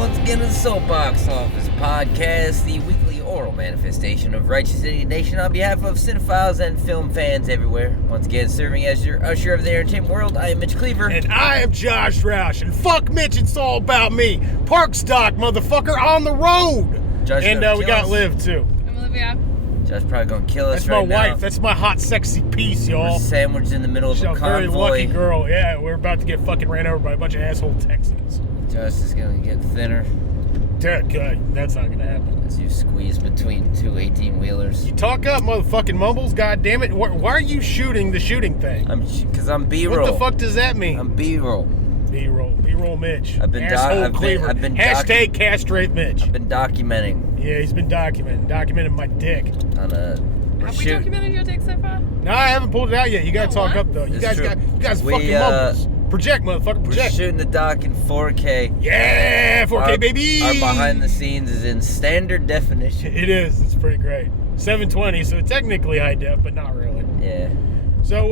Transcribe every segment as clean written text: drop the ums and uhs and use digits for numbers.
once again to the Soapbox Office podcast, the weekly oral manifestation of righteous indignation on behalf of cinephiles and film fans everywhere. Once again, serving as your usher of the entertainment world, I am Mitch Cleaver. And I am Josh Roush. And fuck Mitch, it's all about me. Park stock, motherfucker, on the road. Josh, and we got Liv, too. I'm Olivia. Josh probably gonna kill us That's right now. my wife. That's my hot, sexy piece, y'all. We're sandwiched in the middle of She's a a very convoy. lucky girl. Yeah, we're about to get fucking ran over by a bunch of asshole Texans. Josh is gonna get thinner Good. That's not gonna happen. as you squeeze between two 18-wheelers. You talk up, motherfucking mumbles. God damn it! Why are you shooting the shooting thing? Because I'm B-roll. What the fuck does that mean? I'm B-roll. B-roll Mitch. I've been Hashtag castrate Mitch. I've been documenting Yeah, he's been documenting my dick. on a Have we documented your dick so far? No, I haven't pulled it out yet. You gotta talk what? up though. You It's true. guys We, fucking mumbles. Project, motherfucker, We're project. shooting the doc in 4K. Yeah, 4K baby. Our behind the scenes is in standard definition. It is. It's pretty great. 720, so technically high def, but not really. Yeah. So,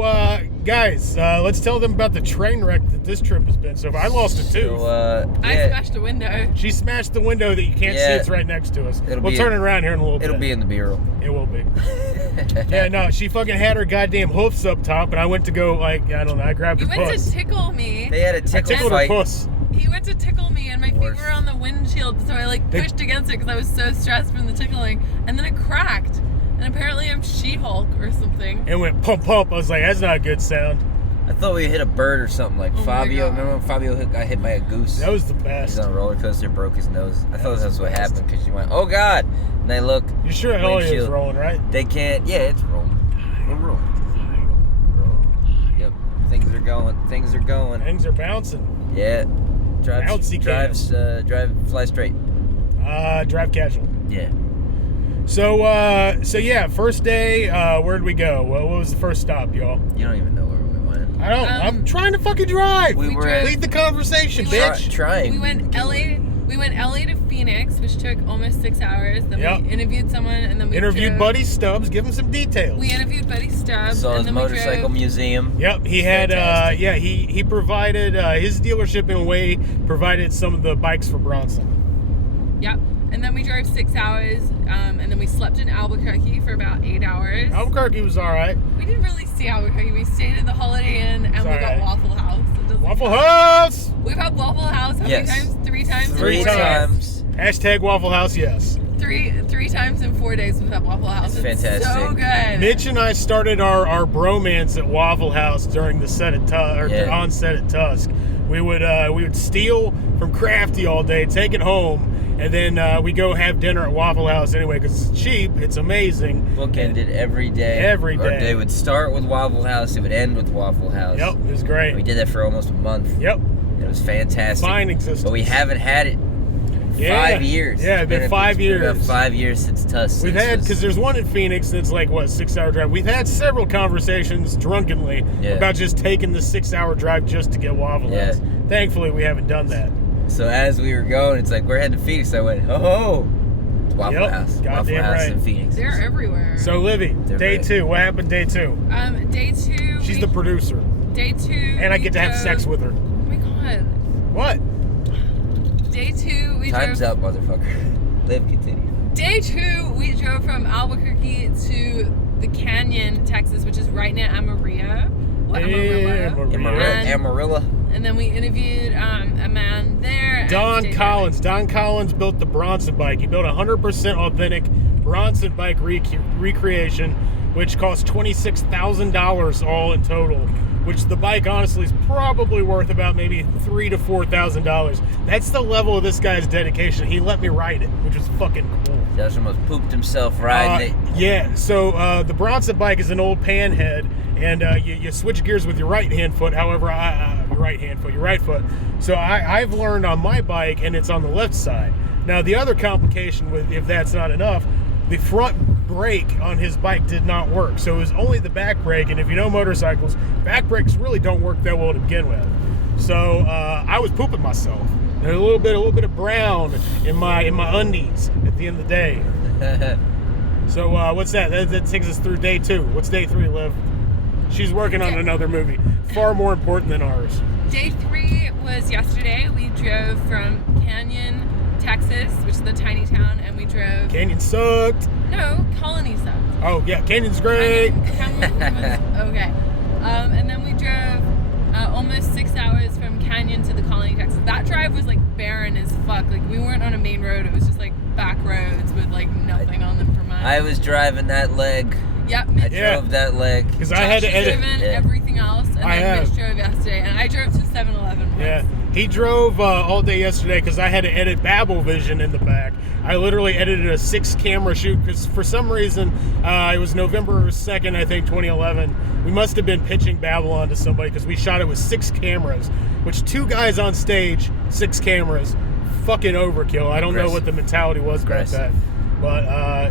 guys, let's tell them about the train wreck that this trip has been. So, I lost a tooth. So, I yeah, smashed a window. She smashed the window that you can't see. Yeah. It's right next to us. It'll We'll be turn it around here in a little bit. it'll be in the B-roll. It will be. Yeah, no, she fucking had her goddamn hoofs up top, and I went to go, like, I don't know, I grabbed He her went puss. to tickle me. They had a I tickle tickled her fight. puss. He went to tickle me, and my feet Worse. were on the windshield, so I They- pushed against it because I was so stressed from the tickling, and then it cracked. And apparently I'm She-Hulk or something. It went pump pump. I was like, that's not a good sound. I thought we hit a bird or something like Oh my Fabio. God. Remember when Fabio got hit by a goose? That was the He's best. on a roller coaster, broke his nose. I thought was that's the what best. happened because you went, oh God. And they look. You sure hell is windshield. rolling, right? They can't. Yeah, it's rolling. We're rolling. Yep. Things are going. Things are going. Things are bouncing. Yeah. Bouncy Drive, fly straight. Drive casual. Yeah. So yeah, first day, where'd we go? What was the first stop, y'all? You don't even know where we went. I don't. I'm trying to fucking drive. We were drove- Lead the conversation, We went- bitch. trying. We went LA to Phoenix, which took almost 6 hours. Then Yep. we interviewed someone, and then we Interviewed drove. Buddy Stubbs. Give him some details. We interviewed Buddy Stubbs, Saw and his then motorcycle we drove. museum. Yep, he had. Fantastic. Yeah, he provided his dealership in a way provided some of the bikes for Bronson. Yep. And then we drove 6 hours, and then we slept in Albuquerque for about 8 hours. Albuquerque was all right. We didn't really see Albuquerque. We stayed in the Holiday Inn, and we Sorry. got Waffle House. It doesn't Waffle count. House. We've had Waffle House how Yes. many times? 3 times. Three in 4 days? times. Hashtag Waffle House. Yes. Three times in 4 days we've had Waffle House. It's fantastic. So good. Mitch and I started our bromance at Waffle House during the set at on set at Tusk. We would steal from Crafty all day, take it home, and then we go have dinner at Waffle House anyway because it's cheap, it's amazing. Bookended every day. Every Our day. day would start with Waffle House. It would end with Waffle House. Yep, it was great. We did that for almost a month. Yep, It was fantastic. fine existence. But we haven't had it in Yeah. 5 years. Yeah, it's been 5 It's been about years. 5 years since Tusk. We've had, because there's one in Phoenix that's like, what, 6-hour drive. We've had several conversations drunkenly Yeah. about just taking the 6-hour drive just to get Waffle Yeah. House. Thankfully, we haven't done that. So as we were going, it's like, we're heading to Phoenix. I went, oh, it's Waffle Yep, House. goddamn Waffle House right. in Phoenix. They're everywhere. So, Livy, They're day great. 2. What happened day 2? Day 2. She's the producer. Day 2. And I we get to have drove- sex with her. Oh my god. What? Day 2 we Time's drove. up, motherfucker. Live, continue. Day 2 we drove from Albuquerque to the Canyon, Texas, which is right near Amarillo. What, Amarillo? And- Amarillo. And then we interviewed a man there. and Don stayed Collins. Don Collins built the Bronson bike. He built a 100% authentic Bronson bike recreation, which cost $26,000 all in total. Which the bike honestly is probably worth about maybe $3,000 to $4,000. That's the level of this guy's dedication. He let me ride it, which was fucking cool. Josh almost pooped himself riding it. Yeah, so the Bronson bike is an old panhead, and you switch gears with your right hand foot. However, your right foot. So I've learned on my bike, and it's on the left side. Now the other complication with, if that's not enough, the front brake on his bike did not work. So it was only the back brake, and if you know motorcycles, back brakes really don't work that well to begin with. So I was pooping myself. There's a little bit of brown in my undies at the end of the day. So what's that? That takes us through day 2. What's day 3, Liv? She's working on another movie, far more important than ours. Day 3 was yesterday. We drove from Canyon Texas, which is the tiny town, and we drove. Canyon sucked. No, Colony sucked. Oh yeah, Canyon's great. Okay. And then we drove almost 6 hours from Canyon to the Colony, Texas. That drive was like barren as fuck. Like we weren't on a main road. It was just like back roads with like nothing on them for miles. I was driving that leg. Yep. I drove that leg. Because I had to edit everything else, and then Mitch drove yesterday, and I drove to 7-Eleven once. Yeah. He drove all day yesterday because I had to edit Babel Vision in the back. I literally edited a 6-camera shoot because for some reason, it was November 2nd, I think, 2011. We must have been pitching Babylon to somebody because we shot it with 6 cameras, which 2 guys on stage, 6 cameras, fucking overkill. I don't know what the mentality was about that. But,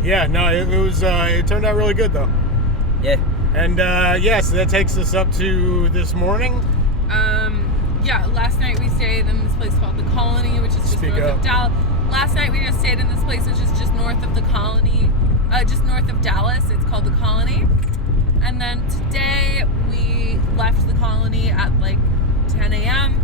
it turned out really good, though. Yeah. And, so that takes us up to this morning. Last night we stayed in this place called the Colony, which is just north of Dallas. Last night we just stayed in this place, which is just north of the Colony, just north of Dallas. It's called the Colony. And then today we left the Colony at like 10 a.m.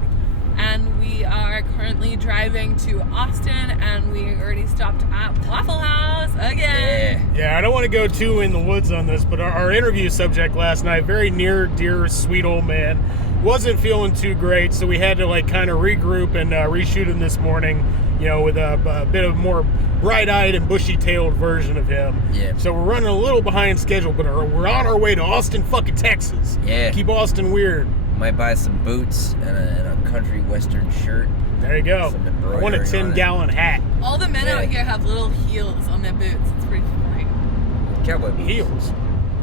and we are currently driving to Austin, and we already stopped at Waffle House again. Yeah, I don't want to go too in the woods on this, but our interview subject last night, very near, dear, sweet old man, wasn't feeling too great, so we had to like kind of regroup and reshoot him this morning, with a bit of more bright-eyed and bushy-tailed version of him. Yeah. So we're running a little behind schedule, but we're on our way to Austin fucking Texas. Yeah. Keep Austin weird. Might buy some boots and a country western shirt. There you go. I want a 10-gallon hat. All the men out here have little heels on their boots. It's pretty funny. Cowboy boots. Heels.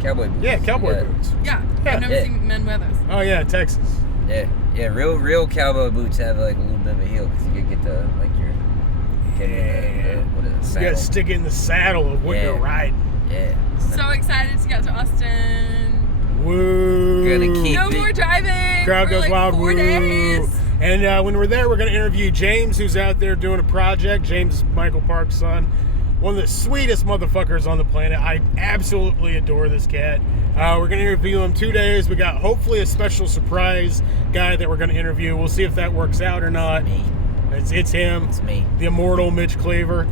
Cowboy boots. Yeah, cowboy boots. Yeah, I've never seen men wear those. Oh yeah, Texas. Yeah. Real cowboy boots have like a little bit of a heel because you could get the what is it? Saddle. You gotta stick it in the saddle of what you're riding. Yeah. So excited to get to Austin. Woo! Gonna keep no more driving. Crowd goes wild. 4 days. And when we're there, we're gonna interview James, who's out there doing a project. James is Michael Park's son. One of the sweetest motherfuckers on the planet. I absolutely adore this cat. We're going to interview him 2 days. We got hopefully a special surprise guy that we're going to interview. We'll see if that works out or not. It's him. It's me. The immortal Mitch Cleaver.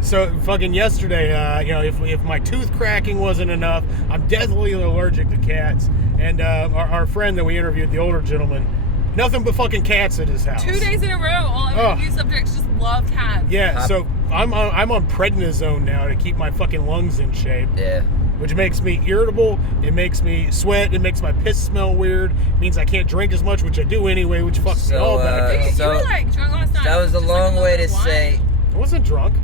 So fucking yesterday, if my tooth cracking wasn't enough, I'm deathly allergic to cats. And our friend that we interviewed, the older gentleman, nothing but fucking cats at his house. 2 days in a row, all our interview subjects just love cats. Yeah, so I'm on prednisone now to keep my fucking lungs in shape. Yeah. Which makes me irritable. It makes me sweat. It makes my piss smell weird. It means I can't drink as much, which I do anyway, which fucks me all back. You were like drunk last night. That was a long way to say. I wasn't drunk.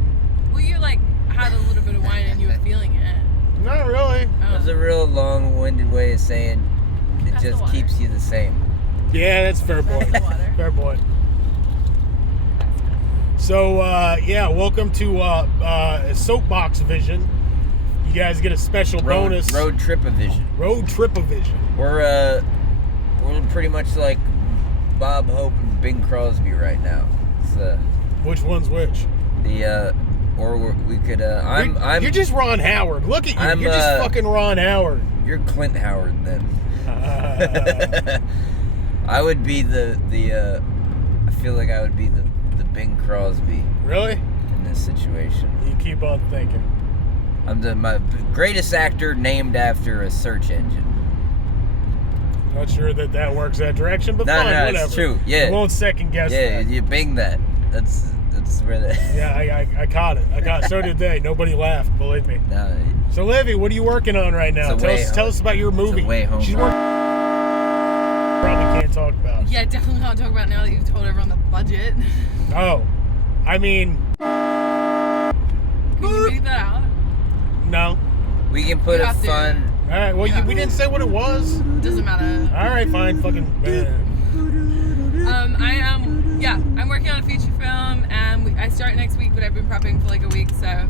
Well, you like had a little bit of wine and you were feeling it. Not really. That was a real long-winded way of saying it just keeps you the same. Yeah, that's fair point. Fair point. So, welcome to Soapbox Vision. You guys get a special bonus. Road Trip-a-Vision. Road Trip-a-Vision. We're pretty much like Bob Hope and Bing Crosby right now. Which one's which? You're just Ron Howard. Look at you. You're just fucking Ron Howard. You're Clint Howard then. I would be I feel like I would be the Bing Crosby. Really? In this situation. You keep on thinking. I'm my greatest actor named after a search engine. Not sure that works that direction, but no, fine, whatever. It's true. Yeah. I won't second guess that. Yeah, you Bing that. That's where that. Yeah, I caught it. So did they. Nobody laughed, believe me. No. So, Livy, what are you working on right now? Tell us about your movie. It's a way home. She's working. Probably can't talk about. Yeah, definitely not talk about now that you've told everyone the budget. Oh, I mean. Can you beat that out? No. We can put a fun. All right. Well, we didn't say what it was. Doesn't matter. All right, fine. Fucking. I'm working on a feature film, and I start next week, but I've been prepping for like a week, so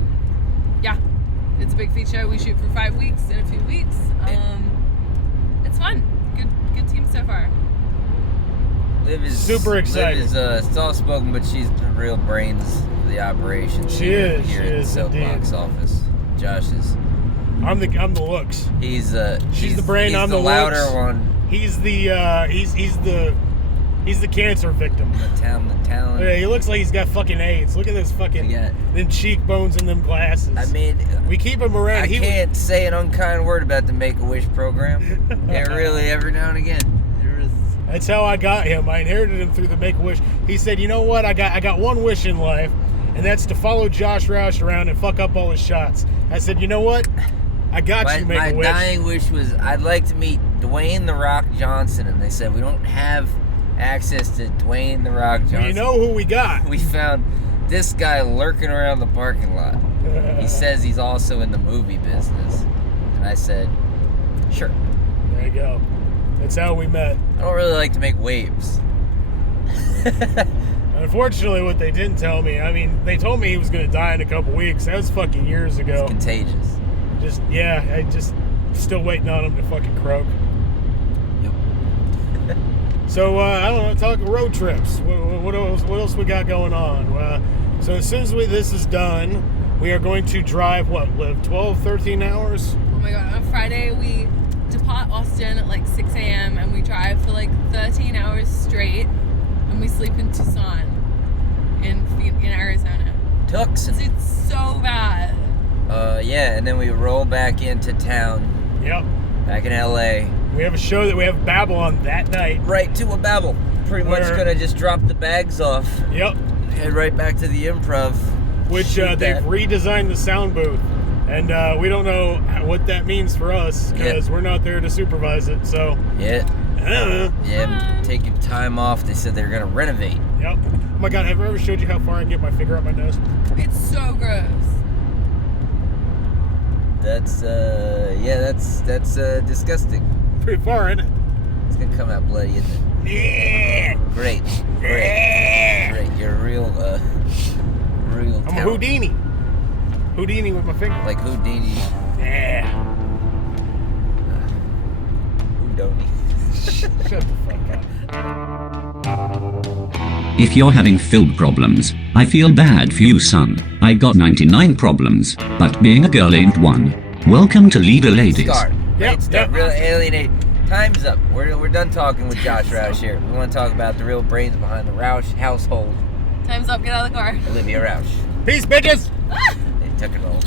yeah, it's a big feature. We shoot for 5 weeks in a few weeks. It's fun. Good team so far. Liv is super excited. Liv is soft-spoken, but she's the real brains of the operation. She is. Here at the Soapbox Office. Josh is. I'm the looks. She's the brain. I'm the louder looks. one. He's the He's the cancer victim. The talent. Yeah, he looks like he's got fucking AIDS. Look at those fucking them cheekbones and them glasses. I mean, we keep him around. I can't say an unkind word about the Make-A-Wish program. Yeah, really, every now and again. That's how I got him. I inherited him through the Make-A-Wish. He said, you know what? I got one wish in life, and that's to follow Josh Roush around and fuck up all his shots. I said, you know what? I got you, Make-A-Wish. My dying wish was I'd like to meet Dwayne "The Rock" Johnson, and they said we don't have access to Dwayne "The Rock" Johnson. You know who we got? We found this guy lurking around the parking lot. He says he's also in the movie business, and I said, sure. There you go. That's how we met. I don't really like to make waves. Unfortunately, what they didn't tell me, I mean, they told me he was going to die in a couple weeks. That was fucking years ago. It's contagious. I still waiting on him to fucking croak. Yep. So, I don't know, talk road trips. What else we got going on? So as soon as this is done, we are going to drive, 12, 13 hours? Oh my god, on Friday we depart Austin at like 6 a.m. and we drive for like 13 hours straight, and we sleep in Tucson in Arizona. Tucson. It's so bad. Yeah, and then we roll back into town. Yep. Back in LA. We have a show that we have Babel on that night. Right to a Babel. Pretty much gonna just drop the bags off. Yep. Head right back to the Improv. Which they've redesigned the sound booth. And we don't know what that means for us, because we're not there to supervise it, so... Yeah. I don't know. Yeah, taking time off. They said they were gonna renovate. Yep. Oh my god, have I ever showed you how far I can get my finger up my nose? It's so gross. That's disgusting. Pretty far, isn't it? It's gonna come out bloody, isn't it? Yeah. Great. You're a real I'm a Houdini. Houdini with my finger. Like Houdini. Yeah. Houdoni. Shut the fuck up. If you're having film problems, I feel bad for you, son. I got 99 problems, but being a girl ain't one. Welcome to Leader Ladies. Start. Yep. Really alienate. Time's up. We're done talking with Josh Roush here. We want to talk about the real brains behind the Roush household. Time's up. Get out of the car. Olivia Roush. Peace, bitches! They took it all.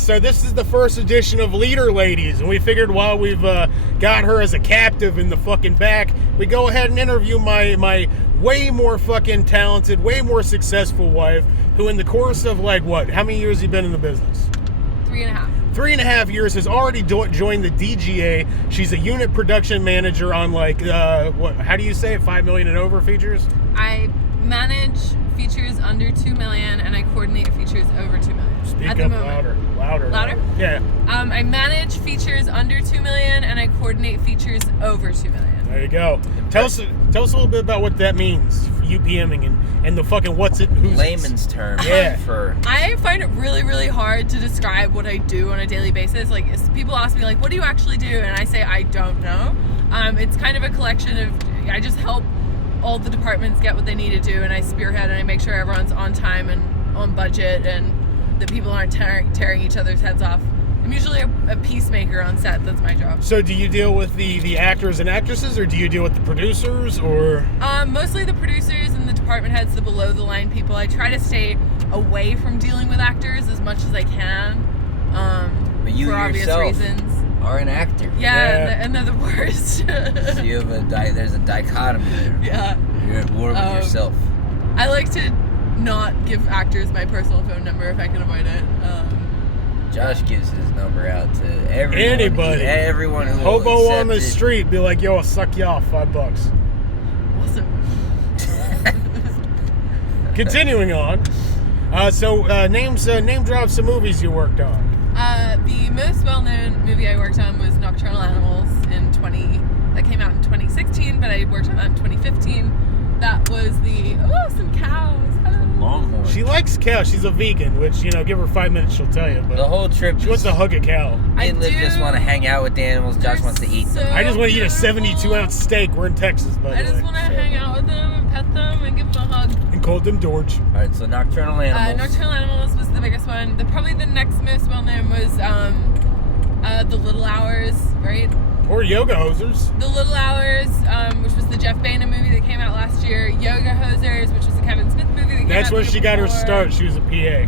So this is the first edition of Leader Ladies, and we figured while we've got her as a captive in the fucking back, we go ahead and interview my way more fucking talented, way more successful wife, who in the course of how many years have you been in the business? 3.5. 3.5 years, has already joined the DGA. She's a unit production manager on how do you say it, 5 million and over features? I manage features under 2 million, and I coordinate features over 2 million. Speak at the up moment. louder. Yeah. I manage features under 2 million, and I coordinate features over 2 million. There you go. Tell us a little bit about what that means for UPMing and the fucking who's layman's term. Yeah. I find it really, really hard to describe what I do on a daily basis. Like, people ask me, what do you actually do? And I say, I don't know. It's kind of a collection of, I just help all the departments get what they need to do, and I spearhead and I make sure everyone's on time and on budget, and that people aren't tearing each other's heads off. I'm usually a peacemaker on set. That's my job. So do you deal with the actors and actresses, or do you deal with the producers, or? Mostly the producers and the department heads, the below the line people. I try to stay away from dealing with actors as much as I can. But you for obvious reasons. Are an actor. Yeah. And they're the worst. So you have there's a dichotomy there. Yeah. You're at war with yourself. I like to not give actors my personal phone number if I can avoid it. Josh gives his number out to everyone. Anybody. Everyone who hobo on the street, be like, yo, I'll suck you off, $5. Awesome. Continuing on. Name drop some movies you worked on. The most well-known movie I worked on was Nocturnal Animals that came out in 2016, but I worked on that in 2015. That was some cows. Longhorn. She likes cows. She's a vegan, which, give her 5 minutes, she'll tell you. But the whole trip. She wants to hug a cow. Me and Liv just want to hang out with the animals. Josh wants to eat them. I just want to eat a 72-ounce steak. We're in Texas, by the way. I just want to hang out with them and pet them and give them a hug. And call them George. All right, so Nocturnal Animals. Nocturnal Animals was the biggest one. Probably the next most well-known was The Little Hours, right? Or Yoga Hosers. The Little Hours, which was the Jeff Baena movie that came out last year. Yoga Hosers, which was the Kevin Smith movie that came out That's where she got her start. She was a PA.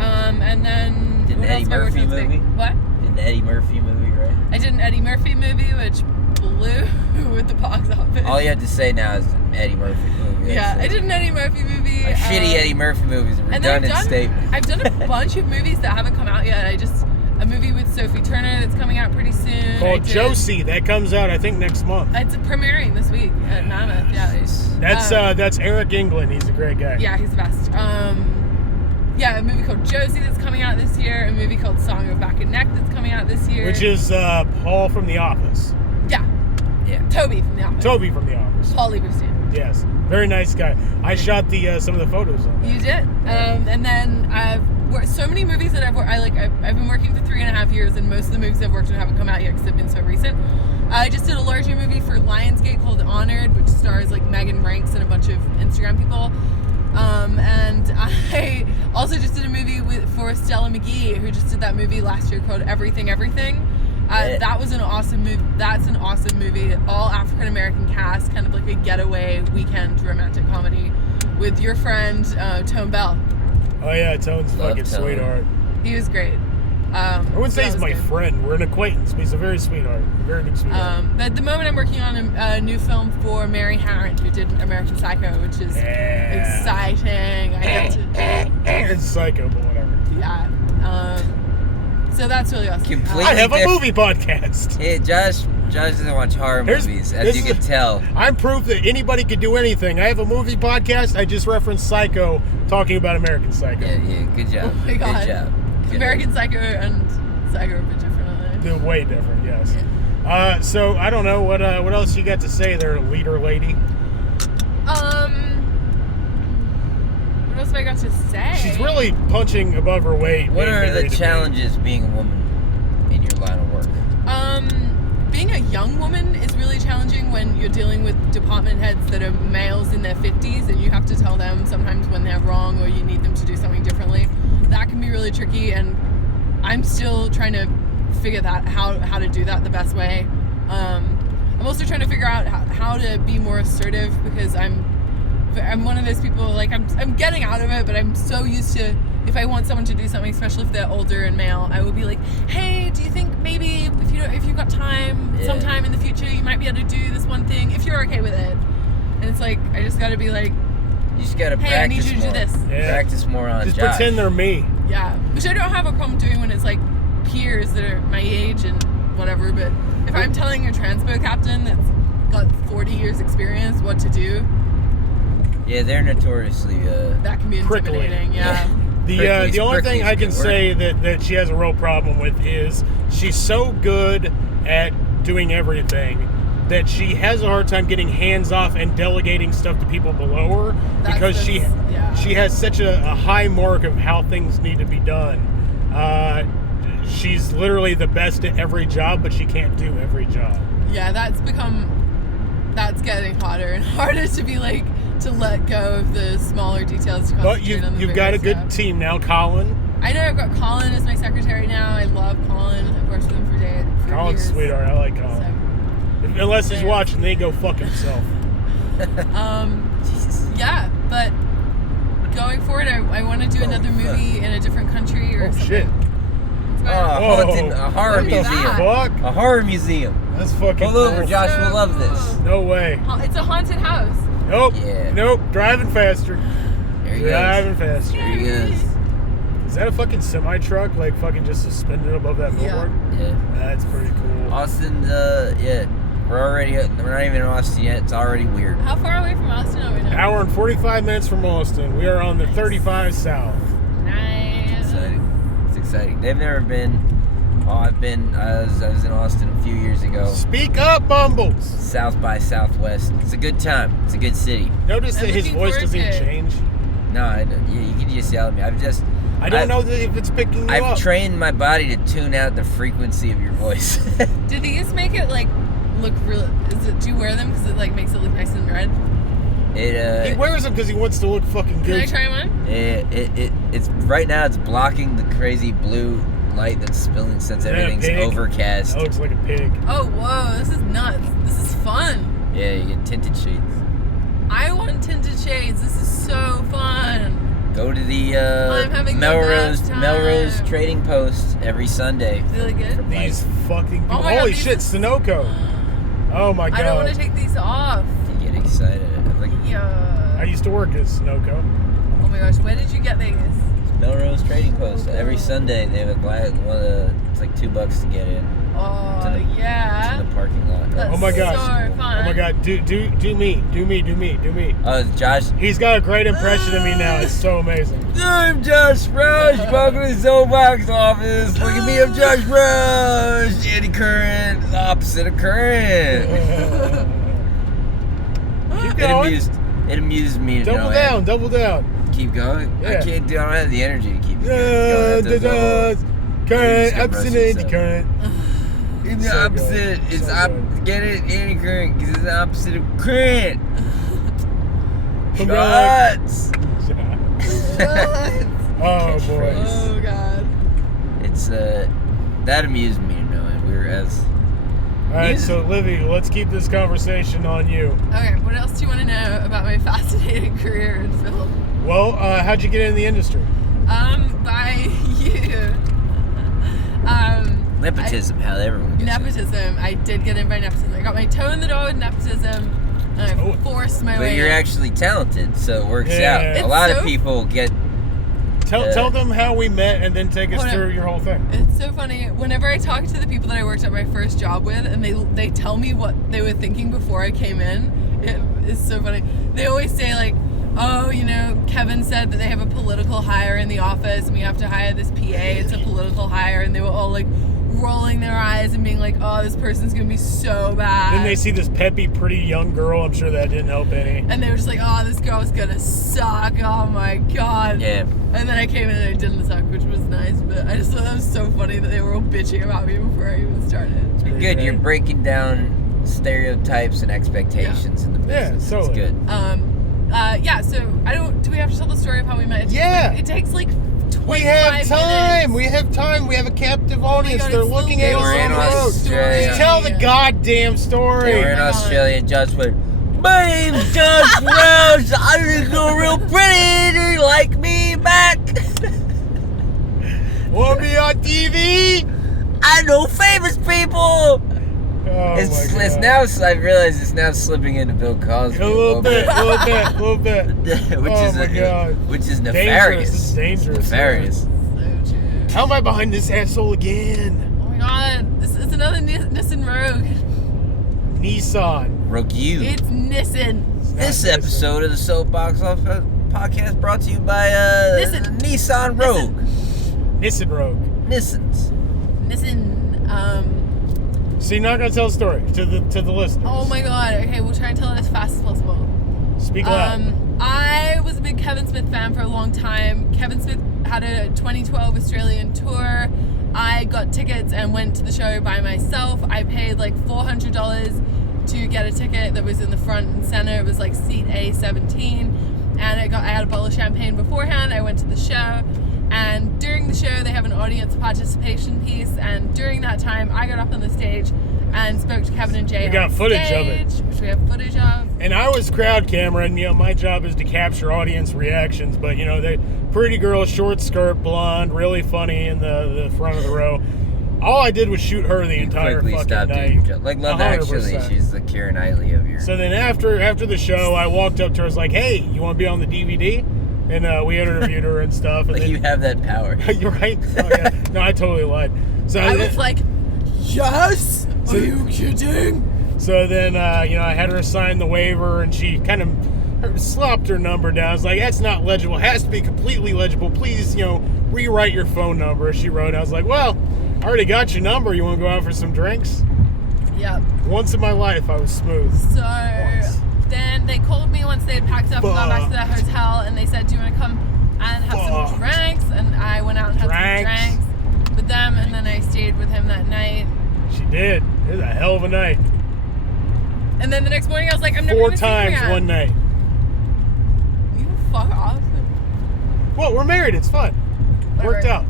And then... Did an Eddie Murphy movie? What? Did an Eddie Murphy movie, right? I did an Eddie Murphy movie, which blew with the box office. All you have to say now is Eddie Murphy movie. Yeah, I did an Eddie Murphy movie. Shitty Eddie Murphy movies, a redundant statement. I've done a bunch of movies that haven't come out yet. A movie with Sophie Turner that's coming out pretty soon. Called Josie. That comes out, I think, next month. It's premiering this week at Mammoth. Yeah. That's Eric England. He's a great guy. Yeah, he's the best. Yeah, a movie called Josie that's coming out this year. A movie called Song of Back and Neck that's coming out this year. Which is Paul from The Office. Yeah. Toby from The Office. Toby from The Office. Paul Lieberstein. Yes. Very nice guy. I shot some of the photos on that. You did. And then so many movies that I've been working for 3.5 years, and most of the movies I've worked on haven't come out yet because they've been so recent. I just did a larger movie for Lionsgate called Honored, which stars like Megan Ranks and a bunch of Instagram people. And I also just did a movie for Stella McGee, who just did that movie last year called Everything Everything. That was an awesome movie. That's an awesome movie. All African American cast, kind of like a getaway weekend romantic comedy with your friend Tone Bell. Oh yeah, Tone's fucking sweetheart. He was great. I wouldn't say he's my friend. We're an acquaintance, but he's a very sweetheart. Very good sweetheart. But at the moment I'm working on a new film for Mary Harron, who did American Psycho, which is exciting. I get to... It's Psycho, but whatever. Yeah. So that's really awesome. I have a movie podcast. Hey, Josh doesn't watch horror movies, as you can tell. I'm proof that anybody could do anything. I have a movie podcast. I just referenced Psycho, talking about American Psycho. Yeah, good job. Oh my God. Good job. American Psycho and Psycho are a bit different, aren't they? They're way different, yes. Yeah. So I don't know what else you got to say there, leader lady. What else have I got to say? She's really punching above her weight. What are the challenges being a woman in your line of work? Being a young woman is really challenging when you're dealing with department heads that are males in their 50s, and you have to tell them sometimes when they're wrong or you need them to do something differently. That can be really tricky, and I'm still trying to figure that how to do that the best way. I'm also trying to figure out how to be more assertive, because I'm one of those people, like, I'm getting out of it, but I'm so used to, if I want someone to do something, especially if they're older and male, I will be like, hey, do you think maybe if you've got time, sometime in the future, you might be able to do this one thing, if you're okay with it. And it's like, I just got to be like, you just got to practice I need you to do this. Yeah. Practice more on just Josh. Pretend they're me. Yeah. Which I don't have a problem doing when it's like peers that are my age and whatever, but if I'm telling a transpo captain that's got 40 years experience what to do, yeah, they're notoriously that can be intimidating. Yeah. The only thing I can say that she has a real problem with is she's so good at doing everything that she has a hard time getting hands off and delegating stuff to people below her, because she has such a high mark of how things need to be done. She's literally the best at every job, but she can't do every job. Yeah, that's getting harder and harder to be like, to let go of the smaller details. But you've got a good team now, Colin. I know I've got Colin as my secretary now. I love Colin. I've worked with him for Colin's years. Sweetheart. I like Colin. So, unless he's watching, then he go fuck himself. Yeah, but going forward, I want to do another movie in a different country or something. Shit. A horror museum. Fuck? A horror museum. That's fucking Pull over, cool. Josh will love this. No way. It's a haunted house. Nope. Yeah. Nope. Driving faster. There he Driving goes. faster. There he goes. Is that a fucking semi-truck, like, fucking just suspended above that billboard? Yeah. That's pretty cool. Austin, yeah. We're not even in Austin yet. It's already weird. How far away from Austin are we now? Hour and 45 minutes from Austin. We are on the 35 South. Nice. It's exciting. They've never been. I've been. I was in Austin a few years ago. Speak up, Bumbles. South by Southwest. It's a good time. It's a good city. Notice that his voice doesn't change. No, you can just yell at me. I don't know if it's picking you up. I've trained my body to tune out the frequency of your voice. Do these make it like look real? Do you wear them because it like makes it look nice and red? He wears them because he wants to look fucking good. Can I try one? It's right now. It's blocking the crazy blue light that's spilling since Is that a everything's pig? overcast. That looks like a pig. Oh, whoa, this is nuts. This is fun. Yeah, you get tinted shades. I want tinted shades. This is so fun. Go to the I'm having the best time. Melrose Trading Post every Sunday. Really good? For These fucking people. Oh my God, Holy these shit, are- Sunoco. Oh my God. I don't want to take these off. You get excited. Like Yeah. I used to work at Sunoco. Oh my gosh, where did you get these? Melrose Trading Post. Every Sunday they have a glass. It's like $2 to get in Oh, to the yeah. parking lot. That's Oh my gosh. so fun. Oh my God. Do me. Josh. He's got a great impression of me now. It's so amazing. I'm Josh Roush. Welcome to the Soapbox Office. Look at me, I'm Josh Roush. Anti-current, the opposite of current. Keep going. It amused me to know. Double down. Keep going. Yeah. I don't have the energy to keep Yeah, going. current, Yeah, opposite, just anti-current. It's the So opposite. good. It's So good. get it anti-current because it's the opposite of current. Come back. Shots. Oh boy. Oh god. It's that amused me to know it. We were as Alright, so Livy, let's keep this conversation on you. Okay, what else do you want to know about my fascinating career in film? Well, how'd you get in the industry? By you. nepotism. How everyone gets it. Nepotism. I did get in by nepotism. I got my toe in the door with nepotism, and I forced my But way you're in. actually talented, so it works Yeah. out. It's A lot so of people get. Tell them how we met and then take us Hold on. through your whole thing. It's so funny. Whenever I talk to the people that I worked at my first job with, and they tell me what they were thinking before I came in, it is so funny. They always say like, "Oh, you know, Kevin said that they have a political hire in the office, and we have to hire this PA. It's a political hire," and they were all like rolling their eyes and being like, "Oh, this person's gonna be so bad." Then they see this peppy, pretty young girl. I'm sure that didn't help any. And they were just like, "Oh, this girl's gonna suck. Oh my god." Yeah. And then I came in and I didn't suck, which was nice. But I just thought that was so funny that they were all bitching about me before I even started. You're good. You're breaking down stereotypes and expectations in the Yeah, business. totally. It's good. Yeah. So do we have to tell the story of how we met? Yeah. It takes like 25 We have time. minutes. We have time. We have a captive audience. God, They're it's looking the at us We're in on the road. Australia. Just tell the goddamn story. We're in my God. Australia, and Josh went, "My name's Josh Roush. I'm just so real pretty. Do you like me back? Want me on TV? I know famous people." Oh It's my God. now. I realize it's now slipping into Bill Cosby A little bit. which Oh is my God. which is Dangerous. nefarious. This is dangerous. Nefarious. So true. How am I behind this asshole again? Oh my god, this is another Nissan Rogue. Nissan. Rogue you. It's Nissan. This Not episode of the Soapbox Office podcast brought to you by Nissan. Nissan Rogue. Nissan Rogue. Nissans. Nissan. So you're not gonna tell the story to the listeners. Oh my god. Okay, we'll try and tell it as fast as possible. Speak loud. I was a big Kevin Smith fan for a long time. Kevin Smith had a 2012 Australian tour. I got tickets and went to the show by myself. I paid like $400 to get a ticket that was in the front and center. It was like seat A17, and I had a bottle of champagne beforehand. I went to the show, and during the show they have an audience participation piece, and during that time I got up on the stage and spoke to Kevin and Jay. We got on footage of stage, it. which we have footage of. And I was crowd camera, and my job is to capture audience reactions. But they pretty girl, short skirt, blonde, really funny in the front of the row. All I did was shoot her the entire Quickly fucking stop doing your night. job. Like Love Actually, 100%. she's the Keira Knightley of your. So then after the show, I walked up to her. I was like, "Hey, you want to be on the DVD?" And we interviewed her and stuff. And like then, you have that power. you're right. Oh, yeah. No, I totally lied. So I was like, yes? So- Are you kidding? So then, I had her sign the waiver, and she kind of slopped her number down. I was like, "That's not legible. It has to be completely legible. Please, rewrite your phone number." She wrote. I was like, "Well, I already got your number. You want to go out for some drinks?" Yep. Once in my life, I was smooth. So Once. then they called me once they had packed up and gone back to their hotel, and they said, "Do you want to come and have some Fucked. drinks?" And I went out and had some drinks with them, and then I stayed with him that night. She did. It was a hell of a night. And then the next morning I was like, "I'm never 4 gonna see him times again." one night. You fuck off. Well, we're married. It's fun. Worked Whatever. out.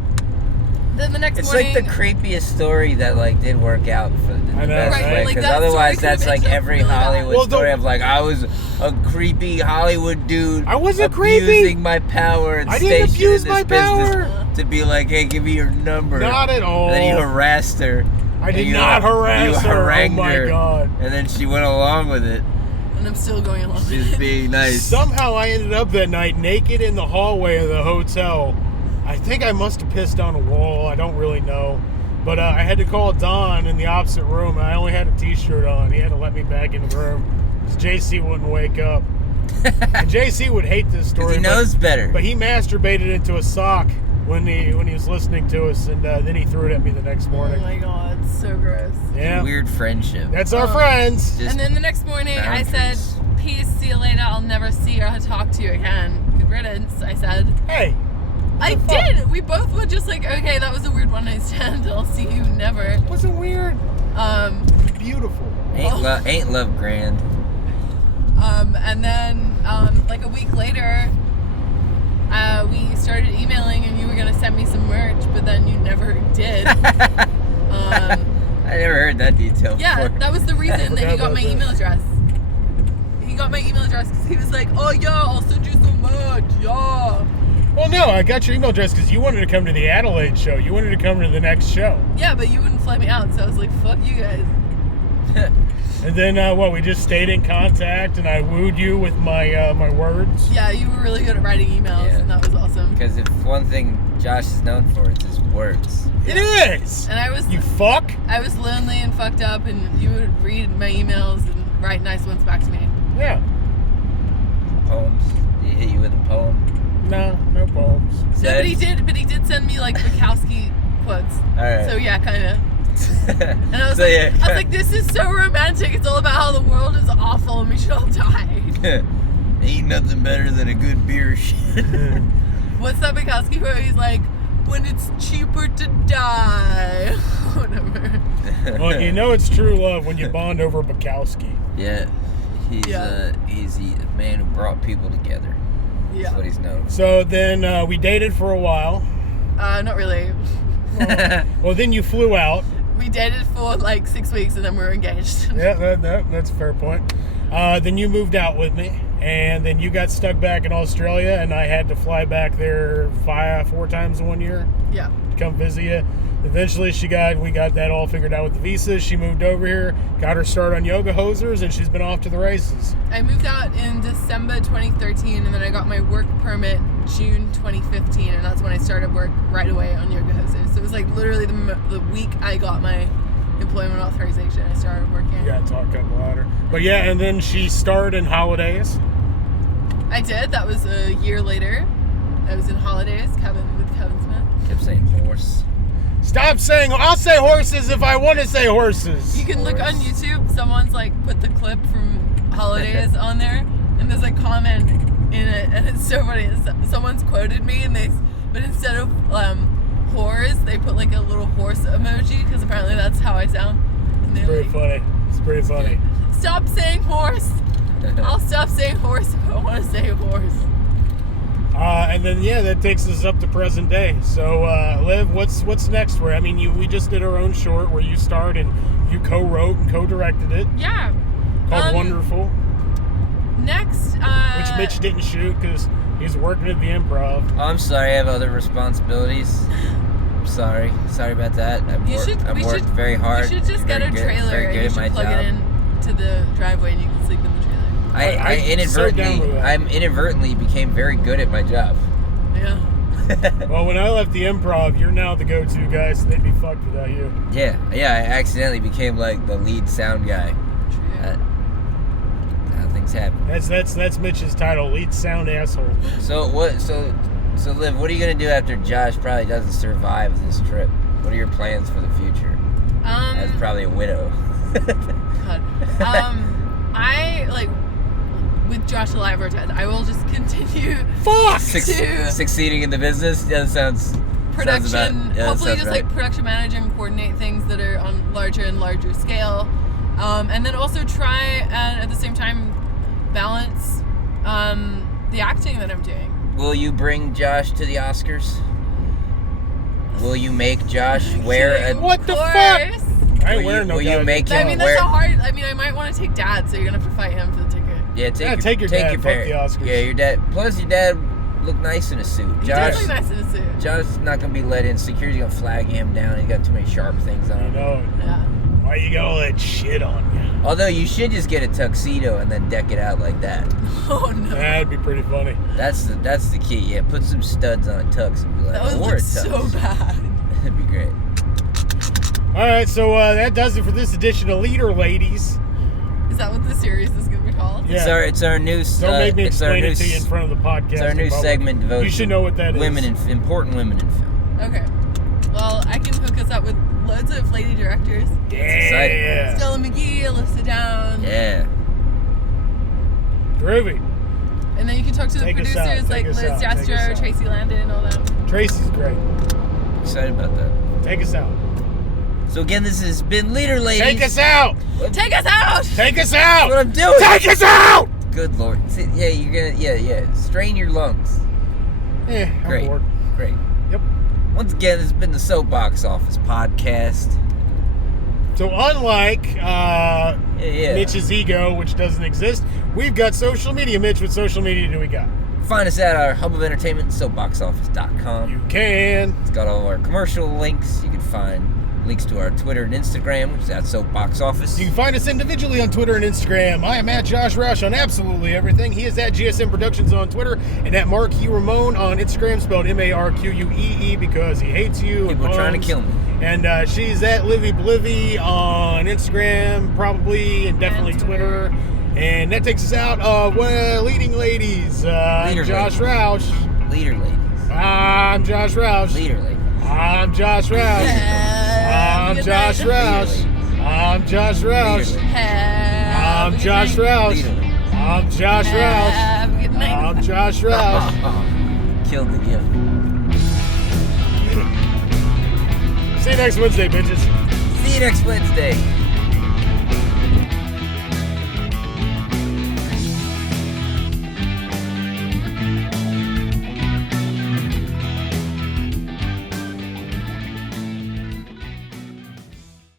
then the next It's morning... like the creepiest story that like did work out for the I know, best right? way. Like, Because that otherwise, story that's could've like ended up every really bad. Hollywood Well, story of like I was a creepy Hollywood dude. I wasn't abusing creepy. my power and I didn't station abuse in my this business power. to be like, hey, give me your number. Not at all. And then you harassed her. I did and not harass you her. Oh harangued my her, god. And then she went along with it. And I'm still going along with She's it. being nice. Somehow I ended up that night naked in the hallway of the hotel. I think I must have pissed on a wall. I don't really know. But I had to call Don in the opposite room, and I only had a t-shirt on. He had to let me back in the room because JC wouldn't wake up. And JC would hate this story. He knows better. But he masturbated into a sock when he was listening to us, and then he threw it at me the next Oh morning. my god, so gross. Yeah. Weird friendship. That's our friends. Just And then the next morning, I said, boundaries. peace, see you later, I'll never see or talk to you again. Good riddance, I said. Hey. I the fuck? did! We both were just like, okay, that was a weird one-night stand, I'll see you never. Wasn't weird. Beautiful. Ain't love grand. And then, like a week later, we started emailing and you were gonna send me some merch, but then you never did. I never heard that detail Yeah, before. that was the reason that he got about my that. email address. He got my email address because he was like, oh yeah, I'll send you some merch, yeah. Well, no, I got your email address because you wanted to come to the Adelaide show. You wanted to come to the next show. Yeah, but you wouldn't fly me out, so I was like, fuck you guys. And then, we just stayed in contact, and I wooed you with my my words. Yeah, you were really good at writing emails, Yeah. and that was awesome. Because if one thing Josh is known for, it's his words. It is! And I was fuck! I was lonely and fucked up, and you would read my emails and write nice ones back to me. Yeah. Poems. Did he hit you with a poem? No poems. No, but he did send me like Bukowski quotes. Alright. So yeah, kind of. And I was So, like, yeah. I was like, this is so romantic. It's all about how the world is awful and we should all die. Ain't nothing better than a good beer. What's that Bukowski quote? He's like, when it's cheaper to die. Whatever. Well, you know it's true love when you bond over Bukowski. Yeah. He's a man who brought people together. That's Yeah. what he's known for. So then we dated for a while. Not really. Well, then you flew out. We dated for like 6 weeks and then we were engaged. Yeah, that's a fair point. Then you moved out with me, and then you got stuck back in Australia, and I had to fly back there 4 times in 1 year Yeah. to come visit you. Eventually, we got that all figured out with the visas. She moved over here, got her start on yoga hosers, and she's been off to the races. I moved out in December 2013 and then I got my work permit June 2015 and that's when I started work right away on yoga hosers. So it was like literally the week I got my employment authorization I started working. You gotta talk up louder. But yeah, and then she starred in Holidays. I did. That was a year later. I was in Holidays, with Kevin Smith. Kept saying horse. Stop saying, I'll say horses if I want to say horses. You can look on YouTube. Someone's like put the clip from Holidays on there, and there's a comment in it, and it's so funny. Someone's quoted me, but instead of whores, they put like a little horse emoji because apparently that's how I sound. And they're Pretty like, funny. It's pretty funny. stop saying horse. I'll stop saying horse if I want to say horse. And then that takes us up to present day. So, Liv, what's next for you? I mean, we just did our own short where you starred and you co-wrote and co-directed it Yeah. called Wonderful, Next. which Mitch didn't shoot because he's working at the Improv. Oh, I'm sorry, I have other responsibilities. I'm sorry about that. I've worked very hard. You should just get very a good- trailer very and good you at my should plug job. it in to the driveway and you can sleep in the trailer. I'm so down with that. I inadvertently became very good at my job. Yeah. Well, when I left the Improv, you're now the go-to guy, so they'd be fucked without you. Yeah, I accidentally became like the lead sound guy. How things happen. That's Mitch's title, lead sound asshole. So Liv, what are you gonna do after Josh probably doesn't survive this trip? What are your plans for the future? As probably a widow. God. I like with Josh alive or dead. I will just continue. Fuck! Succeeding in the business. Yeah, that sounds. Production. Hopefully, just right. like production manager and coordinate things that are on larger and larger scale, and then also try and at the same time balance the acting that I'm doing. Will you bring Josh to the Oscars? Will you make Josh wear a... What the fuck? I ain't wearing no Will you make I him mean, wear... that's a hard... I mean, I might want to take Dad, so you're going to have to fight him for the ticket. Yeah, take your dad. Fuck the Oscars. Yeah, your dad. Plus, your dad looked nice in a suit. He does look nice in a suit. Josh's not gonna be let in. Security's gonna flag him down. He's got too many sharp things on I him. know. Yeah. Why you got all that shit on you? Although you should just get a tuxedo and then deck it out like that. Oh no. That'd be pretty funny. That's the key. Yeah, put some studs on a tux and be like, That would wear a look tux. so bad. That'd be great. All right, so that does it for this edition of Leader Ladies. Is that what the series is going to be called? Yeah. It's our new. Don't make me explain it to you in front of the podcast. It's our new segment devoted. You should know what that women is. important women in film. Okay. Well, I can hook us up with loads of lady directors. Yeah. Stella McGee, Alyssa Down. Yeah. Groovy. And then you can talk to the producers like Liz Jastrow, Tracy Landon, all them. Tracy's great. Excited about that. Take us out. So again, this has been Leader Ladies. Take us out. Take us out. Take us That's out. what I'm doing. Take us out. Good Lord. Yeah, you're gonna. Yeah. Strain your lungs. Yeah, I'm Great. bored. Great. Yep. Once again, this has been the Soapbox Office podcast. So unlike Yeah. Mitch's ego, which doesn't exist, we've got social media. Mitch, what social media do we got? Find us at our hub of entertainment, soapboxoffice.com. You can. It's got all of our commercial links. You can find links to our Twitter and Instagram, which is at Soapbox Office. You can find us individually on Twitter and Instagram. I am at Josh Roush on absolutely everything. He is at GSM Productions on Twitter and at Mark E. Ramon on Instagram, spelled M-A-R-Q-U-E-E because he hates you. People are trying to kill me. And she's at Livy Blivy on Instagram, probably, and definitely And Twitter. And that takes us out of Leading Ladies. I'm Josh Roush. Leader Ladies. I'm Josh Roush. Leader Ladies. I'm Josh Roush. I'm Josh Roush. I'm Josh Roush. I'm Josh Roush. I'm Josh Roush. I'm Josh Roush. Killed the gift. See you next Wednesday, bitches. See you next Wednesday.